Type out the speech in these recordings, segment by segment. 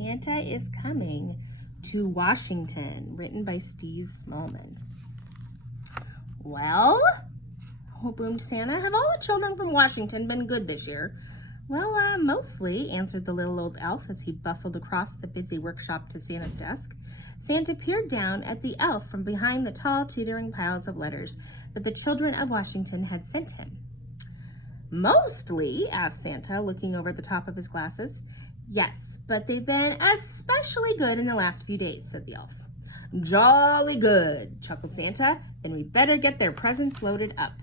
Santa is Coming to Washington, written by Steve Smallman. Well, boomed Santa, have all the children from Washington been good this year? Well, mostly, answered the little old elf as he bustled across the busy workshop to Santa's desk. Santa peered down at the elf from behind the tall, teetering piles of letters that the children of Washington had sent him. Mostly, asked Santa, looking over the top of his glasses. Yes, but they've been especially good in the last few days, said the elf. Jolly good, chuckled Santa. Then we better get their presents loaded up.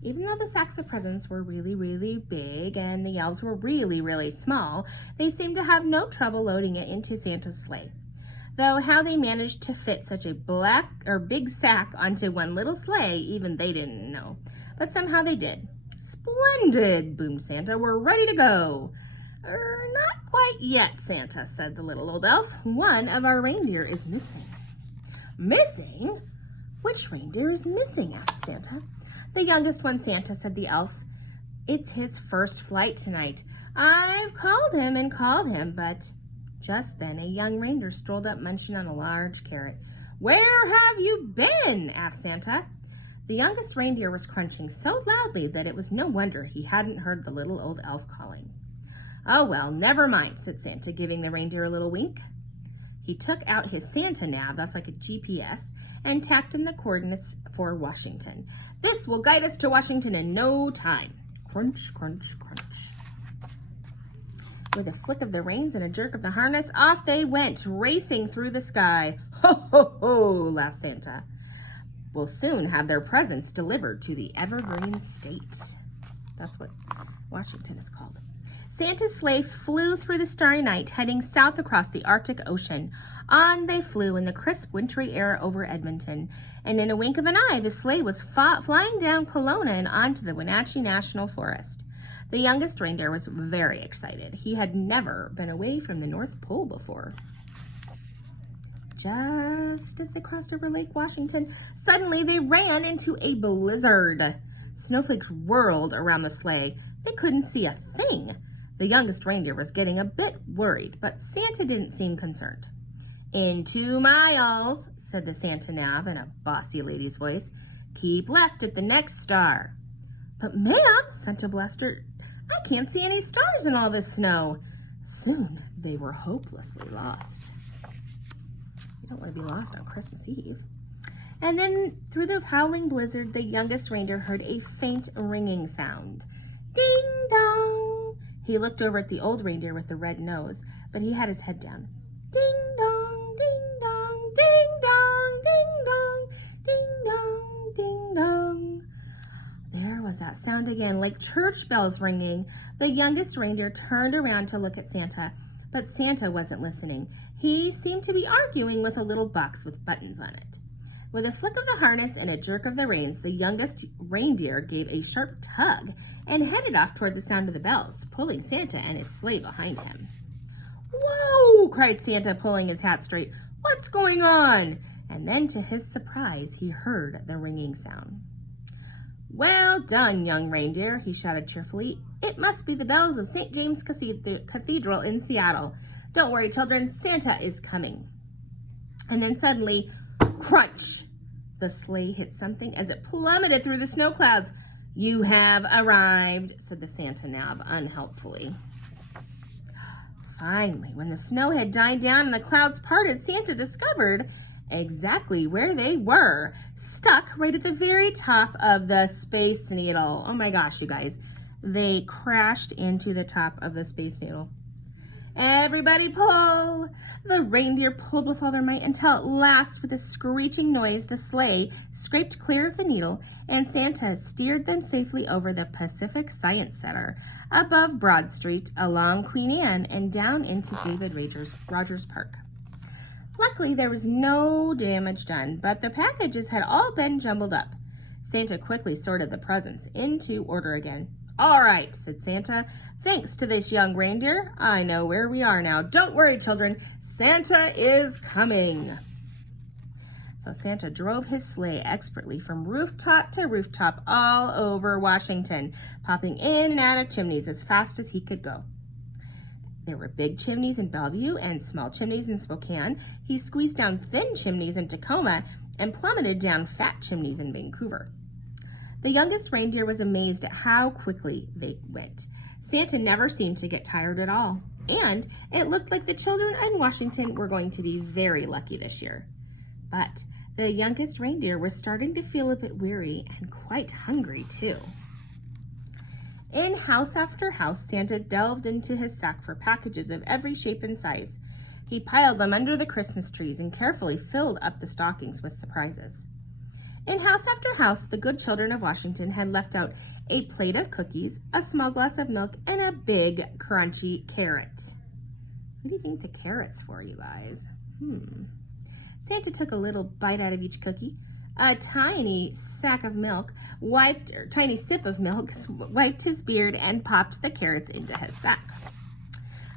Even though the sacks of presents were really, really big and the elves were really, really small, they seemed to have no trouble loading it into Santa's sleigh. Though how they managed to fit such a big sack onto one little sleigh, even they didn't know. But somehow they did. Splendid, boomed Santa. We're ready to go. Not quite yet, Santa, said the little old elf. One of our reindeer is missing. Missing? Which reindeer is missing? Asked Santa. The youngest one, Santa, said the elf. It's his first flight tonight. I've called him, but just then a young reindeer strolled up munching on a large carrot. Where have you been? Asked Santa. The youngest reindeer was crunching so loudly that it was no wonder he hadn't heard the little old elf calling. Oh, well, never mind, said Santa, giving the reindeer a little wink. He took out his Santa nav, that's like a GPS, and tacked in the coordinates for Washington. This will guide us to Washington in no time. Crunch, crunch, crunch. With a flick of the reins and a jerk of the harness, off they went, racing through the sky. Ho, ho, ho, laughed Santa. We'll soon have their presents delivered to the Evergreen State. That's what Washington is called. Santa's sleigh flew through the starry night, heading south across the Arctic Ocean. On they flew in the crisp, wintry air over Edmonton, and in a wink of an eye, the sleigh was flying down Kelowna and onto the Wenatchee National Forest. The youngest reindeer was very excited. He had never been away from the North Pole before. Just as they crossed over Lake Washington, suddenly they ran into a blizzard. Snowflakes whirled around the sleigh. They couldn't see a thing. The youngest reindeer was getting a bit worried, but Santa didn't seem concerned. In 2 miles, said the Santa nav in a bossy lady's voice. Keep left at the next star. But ma'am, Santa blustered, I can't see any stars in all this snow. Soon they were hopelessly lost. You don't want to be lost on Christmas Eve. And then through the howling blizzard, the youngest reindeer heard a faint ringing sound. Ding dong! He looked over at the old reindeer with the red nose, but he had his head down. Ding dong, ding dong, ding dong, ding dong, ding dong, ding dong. There was that sound again, like church bells ringing. The youngest reindeer turned around to look at Santa, but Santa wasn't listening. He seemed to be arguing with a little box with buttons on it. With a flick of the harness and a jerk of the reins, the youngest reindeer gave a sharp tug and headed off toward the sound of the bells, pulling Santa and his sleigh behind him. Whoa! Cried Santa, pulling his hat straight. What's going on? And then, to his surprise, he heard the ringing sound. Well done, young reindeer, he shouted cheerfully. It must be the bells of St. James Cathedral in Seattle. Don't worry, children, Santa is coming. And then suddenly, crunch! The sleigh hit something as it plummeted through the snow clouds. You have arrived, said the Santa nav unhelpfully. Finally, when the snow had died down and the clouds parted, Santa discovered exactly where they were, stuck right at the very top of the Space Needle. Oh my gosh, you guys. They crashed into the top of the Space Needle. Everybody pull! The reindeer pulled with all their might until at last, with a screeching noise, the sleigh scraped clear of the needle and Santa steered them safely over the Pacific Science Center, above Broad Street, along Queen Anne, and down into David Rogers Park. Luckily, there was no damage done, but the packages had all been jumbled up. Santa quickly sorted the presents into order again. All right, said Santa. Thanks to this young reindeer, I know where we are now. Don't worry, children. Santa is coming. So Santa drove his sleigh expertly from rooftop to rooftop all over Washington, popping in and out of chimneys as fast as he could go. There were big chimneys in Bellevue and small chimneys in Spokane. He squeezed down thin chimneys in Tacoma and plummeted down fat chimneys in Vancouver. The youngest reindeer was amazed at how quickly they went. Santa never seemed to get tired at all, and it looked like the children in Washington were going to be very lucky this year. But the youngest reindeer was starting to feel a bit weary and quite hungry too. In house after house, Santa delved into his sack for packages of every shape and size. He piled them under the Christmas trees and carefully filled up the stockings with surprises. In house after house, the good children of Washington had left out a plate of cookies, a small glass of milk, and a big, crunchy carrot. What do you think the carrot's for, you guys? Santa took a little bite out of each cookie, a tiny sip of milk, wiped his beard, and popped the carrots into his sack.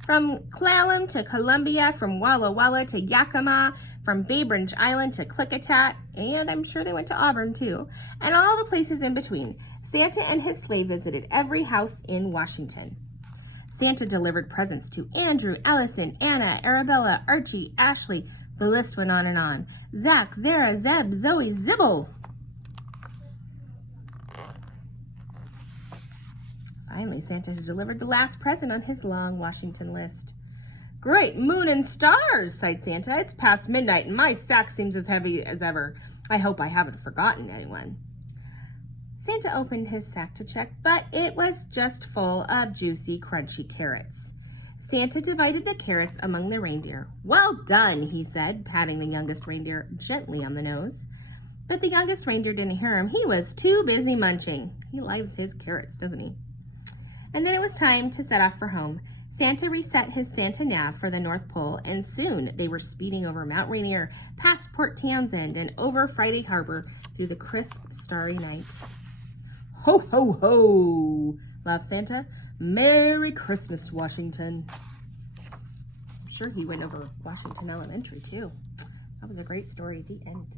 From Clallam to Columbia, from Walla Walla to Yakima, from Bainbridge Island to Klickitat, and I'm sure they went to Auburn too, and all the places in between, Santa and his sleigh visited every house in Washington. Santa delivered presents to Andrew, Allison, Anna, Arabella, Archie, Ashley. The list went on and on. Zach, Zara, Zeb, Zoe, Zibble. Finally, Santa delivered the last present on his long Washington list. Great moon and stars, sighed Santa. It's past midnight and my sack seems as heavy as ever. I hope I haven't forgotten anyone. Santa opened his sack to check, but it was just full of juicy, crunchy carrots. Santa divided the carrots among the reindeer. Well done, he said, patting the youngest reindeer gently on the nose. But the youngest reindeer didn't hear him. He was too busy munching. He loves his carrots, doesn't he? And then it was time to set off for home. Santa reset his Santa nav for the North Pole, and soon they were speeding over Mount Rainier, past Port Townsend, and over Friday Harbor through the crisp, starry night. Ho, ho, ho, laughed Santa. Merry Christmas, Washington. I'm sure he went over Washington Elementary, too. That was a great story. The end.